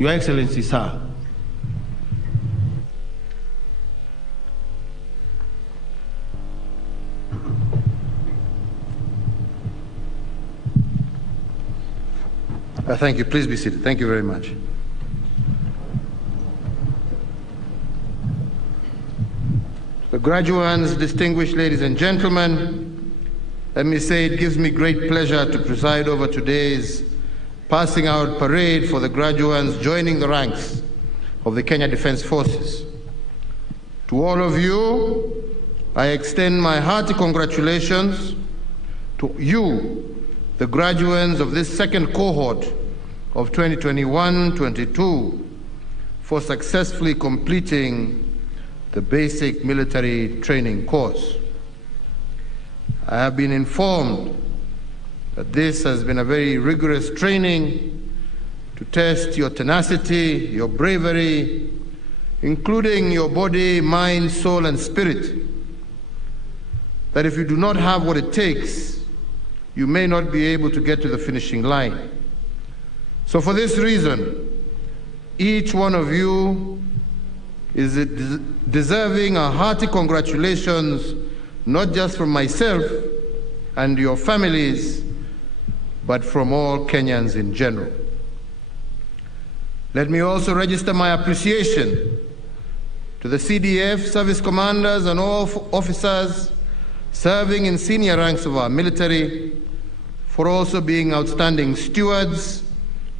Your Excellency, sir. Thank you. Please be seated. Thank you very much. The graduates, distinguished ladies and gentlemen, let me say it gives me great pleasure to preside over today's passing out parade for the graduates joining the ranks of the Kenya Defense Forces. To all of you, I extend my hearty congratulations to you, the graduates of this second cohort of 2021-22, for successfully completing the basic military training course. I have been informed that this has been a very rigorous training to test your tenacity, your bravery, including your body, mind, soul, and spirit. That if you do not have what it takes, you may not be able to get to the finishing line. So for this reason, each one of you is deserving a hearty congratulations, not just from myself and your families, but from all Kenyans in general. Let me also register my appreciation to the CDF service commanders and all officers serving in senior ranks of our military for also being outstanding stewards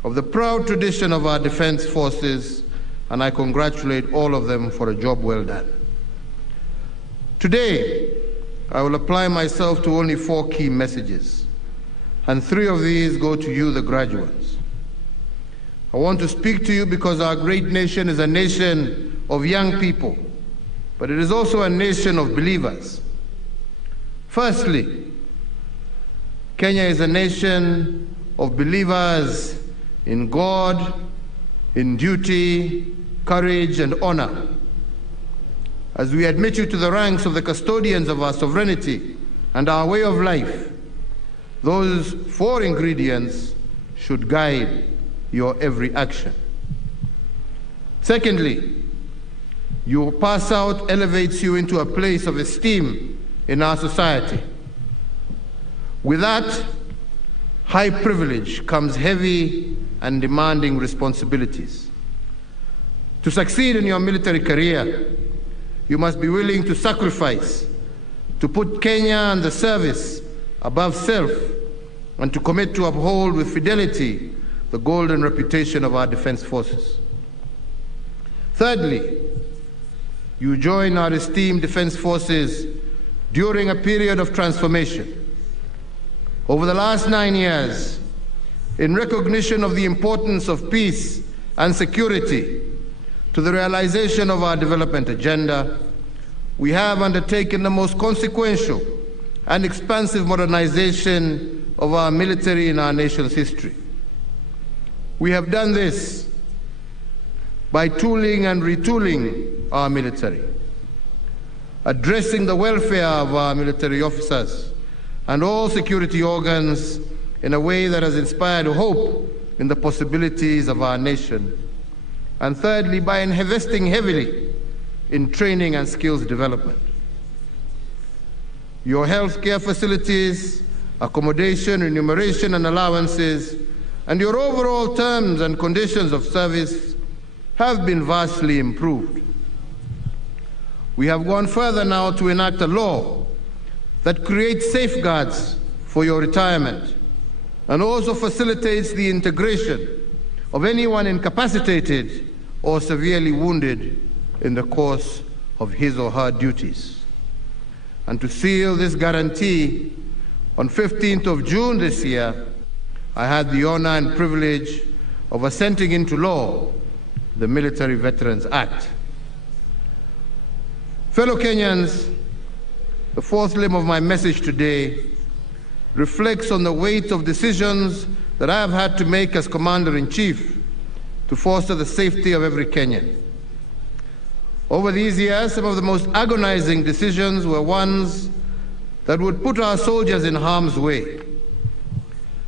of the proud tradition of our defense forces, and I congratulate all of them for a job well done. Today, I will apply myself to only 4 key messages, and 3 of these go to you, the graduates. I want to speak to you because our great nation is a nation of young people, but it is also a nation of believers. Firstly, Kenya is a nation of believers in God, in duty, courage, and honor. As we admit you to the ranks of the custodians of our sovereignty and our way of life, those 4 ingredients should guide your every action. Secondly, your pass out elevates you into a place of esteem in our society. With that high privilege comes heavy and demanding responsibilities. To succeed in your military career, you must be willing to sacrifice, to put Kenya and the service above self, and to commit to uphold with fidelity the golden reputation of our defense forces. Thirdly, you join our esteemed defense forces during a period of transformation. Over the last 9 years, in recognition of the importance of peace and security to the realization of our development agenda, we have undertaken the most consequential and expansive modernization of our military in our nation's history. We have done this by tooling and retooling our military, addressing the welfare of our military officers and all security organs in a way that has inspired hope in the possibilities of our nation. And thirdly, by investing heavily in training and skills development. Your health care facilities, accommodation, remuneration and allowances, and your overall terms and conditions of service have been vastly improved. We have gone further now to enact a law that creates safeguards for your retirement and also facilitates the integration of anyone incapacitated or severely wounded in the course of his or her duties. And to seal this guarantee, on 15th of June this year, I had the honor and privilege of assenting into law the Military Veterans Act. Fellow Kenyans, the 4th limb of my message today reflects on the weight of decisions that I have had to make as Commander-in-Chief to foster the safety of every Kenyan. Over these years, some of the most agonizing decisions were ones that would put our soldiers in harm's way.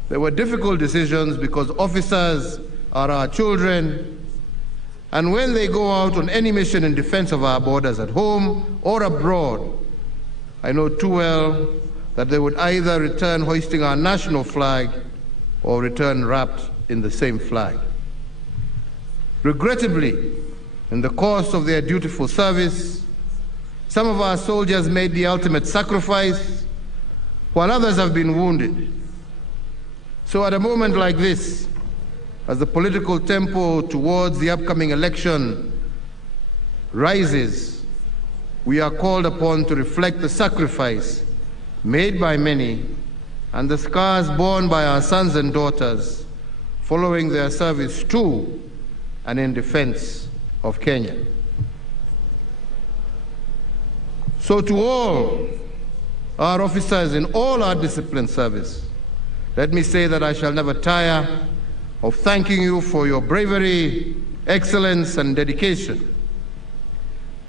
They were difficult decisions because officers are our children, and when they go out on any mission in defense of our borders at home or abroad, I know too well that they would either return hoisting our national flag or return wrapped in the same flag. Regrettably, in the course of their dutiful service, some of our soldiers made the ultimate sacrifice, while others have been wounded. So at a moment like this, as the political tempo towards the upcoming election rises, we are called upon to reflect the sacrifice made by many and the scars borne by our sons and daughters following their service to and in defense of Kenya. So to all our officers in all our disciplined service, let me say that I shall never tire of thanking you for your bravery, excellence, and dedication.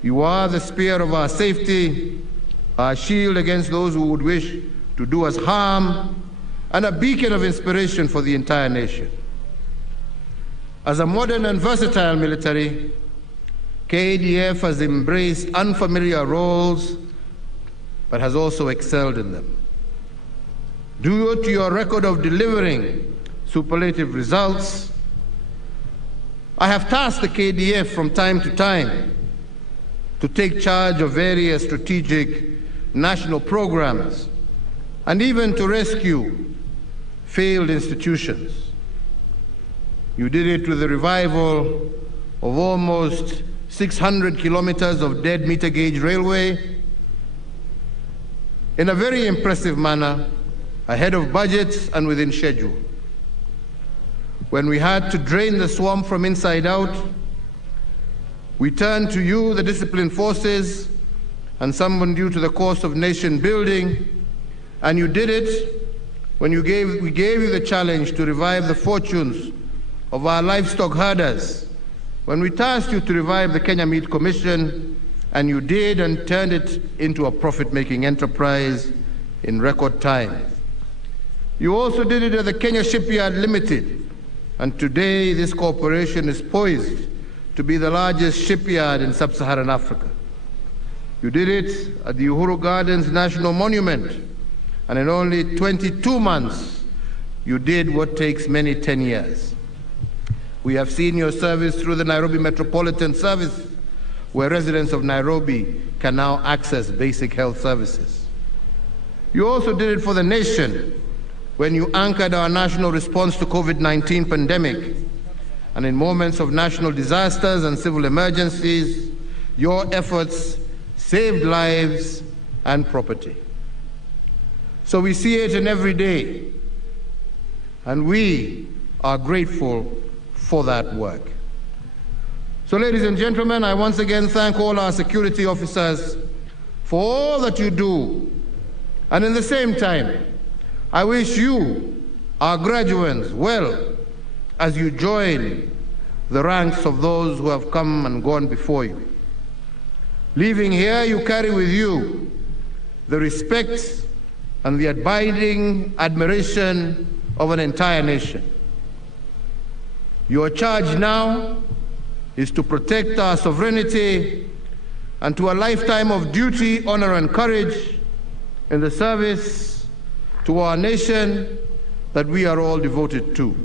You are the spear of our safety, our shield against those who would wish to do us harm, and a beacon of inspiration for the entire nation. As a modern and versatile military, KDF has embraced unfamiliar roles, but has also excelled in them. Due to your record of delivering superlative results, I have tasked the KDF from time to time to take charge of various strategic national programs and even to rescue failed institutions. You did it with the revival of almost 600 kilometers of dead meter gauge railway in a very impressive manner, ahead of budget and within schedule. When we had to drain the swamp from inside out, we turned to you, the disciplined forces, and summoned you to the course of nation building, and you did it when we gave you the challenge to revive the fortunes of our livestock herders, when we tasked you to revive the Kenya Meat Commission, and you did and turned it into a profit-making enterprise in record time. You also did it at the Kenya Shipyard Limited, and today this corporation is poised to be the largest shipyard in sub-Saharan Africa. You did it at the Uhuru Gardens National Monument, and in only 22 months, you did what takes many 10 years. We have seen your service through the Nairobi Metropolitan Service, where residents of Nairobi can now access basic health services. You also did it for the nation when you anchored our national response to COVID-19 pandemic. And in moments of national disasters and civil emergencies, your efforts saved lives and property. So we see it in every day, and we are grateful for that work. So ladies and gentlemen, I once again thank all our security officers for all that you do. And in the same time, I wish you, our graduates, well as you join the ranks of those who have come and gone before you. Leaving here, you carry with you the respect and the abiding admiration of an entire nation. Your charge now is to protect our sovereignty and to a lifetime of duty, honor, and courage in the service to our nation that we are all devoted to.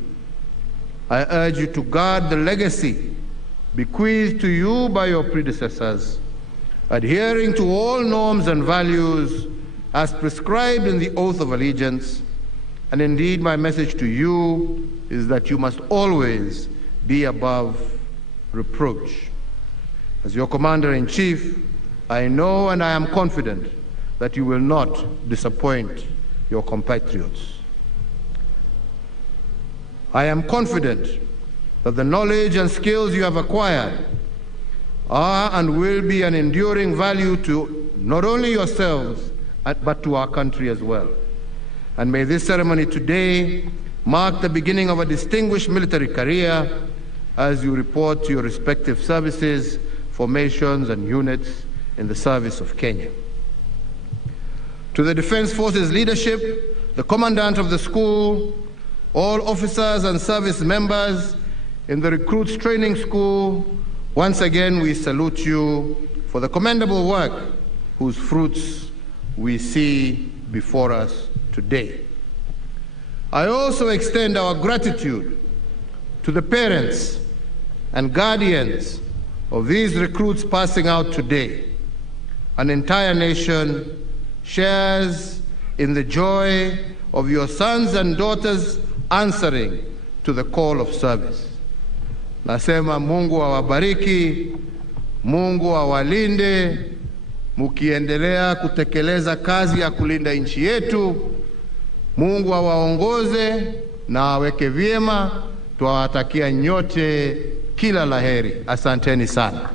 I urge you to guard the legacy bequeathed to you by your predecessors, adhering to all norms and values as prescribed in the oath of allegiance. And indeed, my message to you is that you must always be above reproach. As your Commander-in-Chief, I know and I am confident that you will not disappoint your compatriots. I am confident that the knowledge and skills you have acquired are and will be an enduring value to not only yourselves, but to our country as well. And may this ceremony today mark the beginning of a distinguished military career as you report to your respective services, formations, and units in the service of Kenya. To the Defense Forces leadership, the Commandant of the school, all officers and service members, in the Recruits Training School, once again we salute you for the commendable work whose fruits we see before us today. I also extend our gratitude to the parents and guardians of these recruits passing out today. An entire nation shares in the joy of your sons and daughters answering to the call of service. Nasema Mungu awabariki, Mungu awalinde, mukiendelea kutekeleza kazi ya kulinda nchi yetu. Mungu awaongoze na aweke vyema. Tuwatakia nyote kila laheri. Asanteni sana.